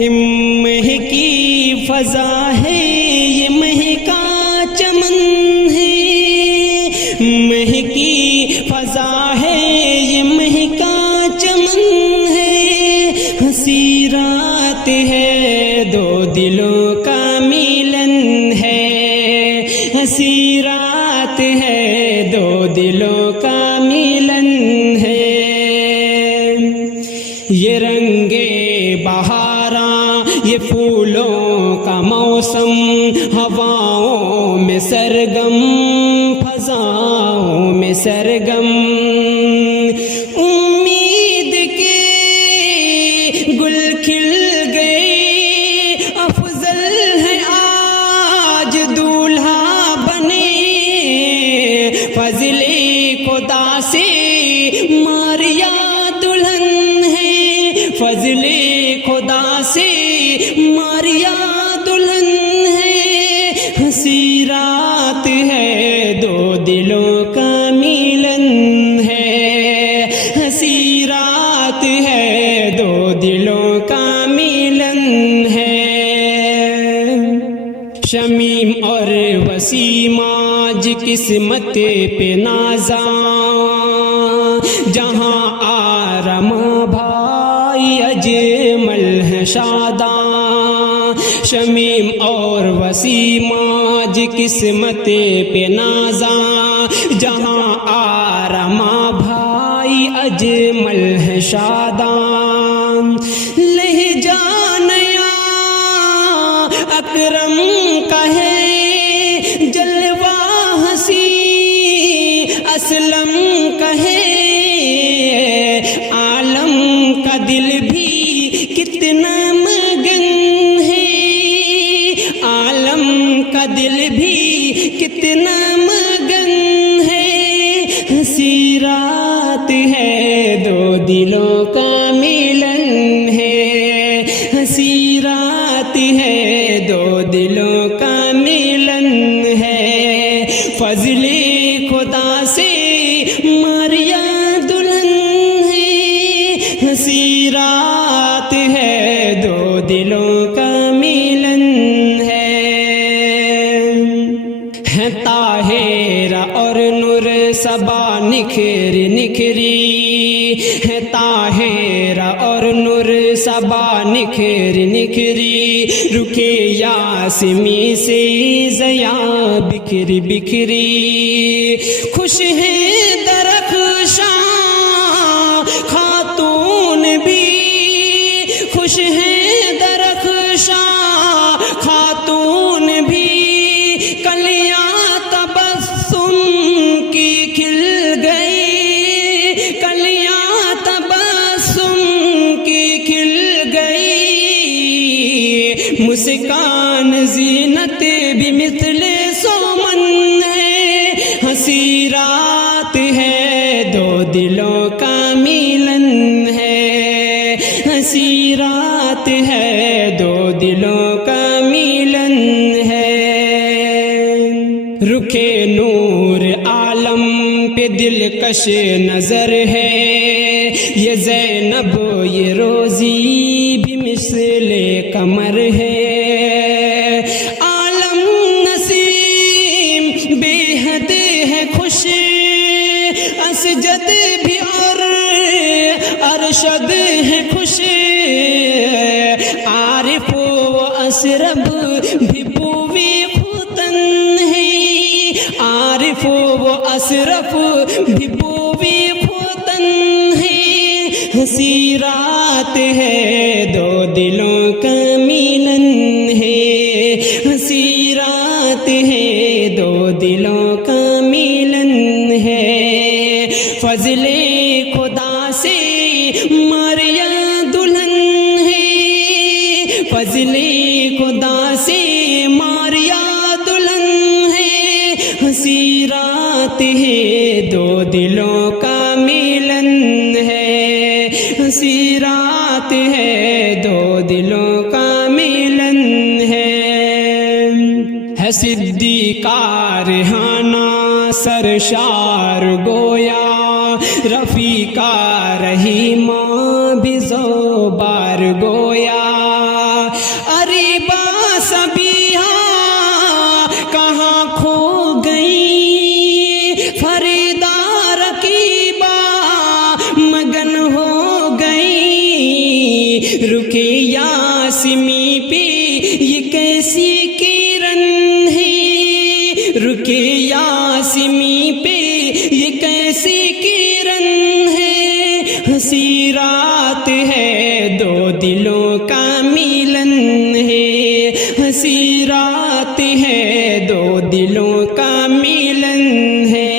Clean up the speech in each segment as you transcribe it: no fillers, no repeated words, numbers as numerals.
مہکی فضا ہے یہ مہکا چمن ہے، مہکی فضا ہے یہ مہکا چمن ہے، ہنسی رات ہے دو دلوں کا ملن ہے، ہنسی رات ہے دو دلوں کا ملن ہے۔ یہ رنگے بہاراں یہ پھولوں کا موسم، ہواؤں میں سرگم فضاؤں میں سرگم، امید کے گل کھل گئے، افضل ہے آج دولہا بنے، فضل خدا سے ماریا دلہن ہے، فضل خدا سے ماریا دلہن ہے، ہنسی رات ہے دو دلوں کا ملن ہے، ہنسی رات ہے دو دلوں کا ملن ہے۔ شمیم اور وسیم آج قسمت پہ نازاں، جہاں آرام بھائی اجمل ہے شاداں، شمیم اور وسیم آج قسمت پہ نازاں، جہاں آرام بھائی اجمل ہے شاداں، لہجہ نیا اکرم کا ہے، جلوہ ہنسی اسلم کا ہے، عالم کا دل بھی کتنا مگن ہے، عالم کا دل بھی کتنا مگن ہے، ہنسی رات ہے دو دلوں کا ملن ہے، ہنسی رات ہے دو دلوں کا ملن ہے، فضل خدا سے ماریا دلہن ہے، ہنسی رات ہے دو دلوں کا ملن ہے طاہرہ اور نور صبا نکھری نکھری، ہے طاہرہ اور نور صبا نکھری نکھری، رکے یاسمی سے ضیا بکھری بکھری، خوش ہیں درخشاں خاتون بھی، خوش ہیں درخشاں خاتون بھی، کلیاں تبسم کی کھل گئی، کلیاں تبسم کی کھل گئی، مسکان زینت بھی مثل سومن ہے، ہنسی رات ہے دو دلوں کا ملن ہے، ہنسی رات ہے دو دلوں کا ملن ہے، رکھے نور عالم پہ دلکش نظر ہے، یہ زینب یہ روزی بھی مثل قمر ہے، عالم نسیم بے حد ہے خوش، اسجد بھی اور ارشد ہے خوش، عارف و اسرب بھی پوی ختن ہے، عارف و اسرف بھی پوی ختن ہے، ہنسی رات ہے دو دلوں کا ملن ہے، ہنسی رات ہے دو دلوں کا ملن ہے، فضل خدا سے ماریا دلہن ہے، فضل خدا سے ماریا دلہن ہے، ہنسی رات ہے دو دلوں کا ملن ہے، ہنسی رات ہے دو دلوں کا ملن ہے، صدیقہ ریحانہ سرشار گویا، رفیقہ رحیمہ بھی زوبار گویا، اریبا سبیہا کہاں کھو گئی، فریدہ رقیبہ مگن ہو گئی، رکے یاسمی پہ یہ کیسی کرن ہے، رکے یاسمی پہ یہ کیسی کرن ہے، ہنسی رات ہے دو دلوں کا ملن ہے، ہنسی رات ہے دو دلوں کا ملن ہے،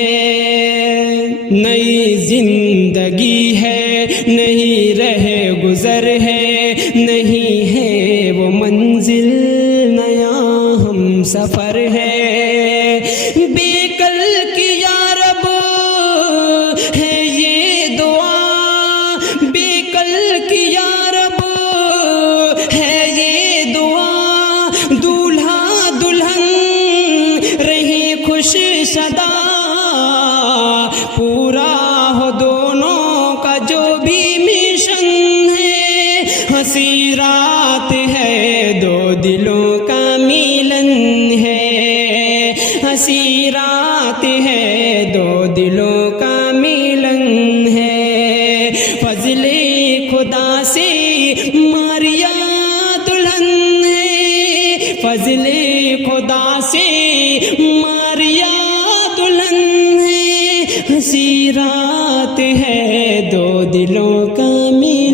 نئی زندگی ہے نہیں رہ گزر ہے، نہیں ہے وہ منزل نیا ہم سفر ہے، بے کل کی یا رب ہے یہ دعا، بے کل کی یا رب ہے یہ دعا، دولہا دلہن رہی خوش شدا، پورا ہو دونوں کا جو بھی مشن ہے، ہنسی رات ہے دو دلوں کا ملن ہے، ہنسی رات ہے دو دلوں کا ملن ہے، فضل خدا سے ماریا دلہن ہے، فضل خدا سے ماریا دلہن ہے، ہنسی رات ہے دو دلوں کا ملن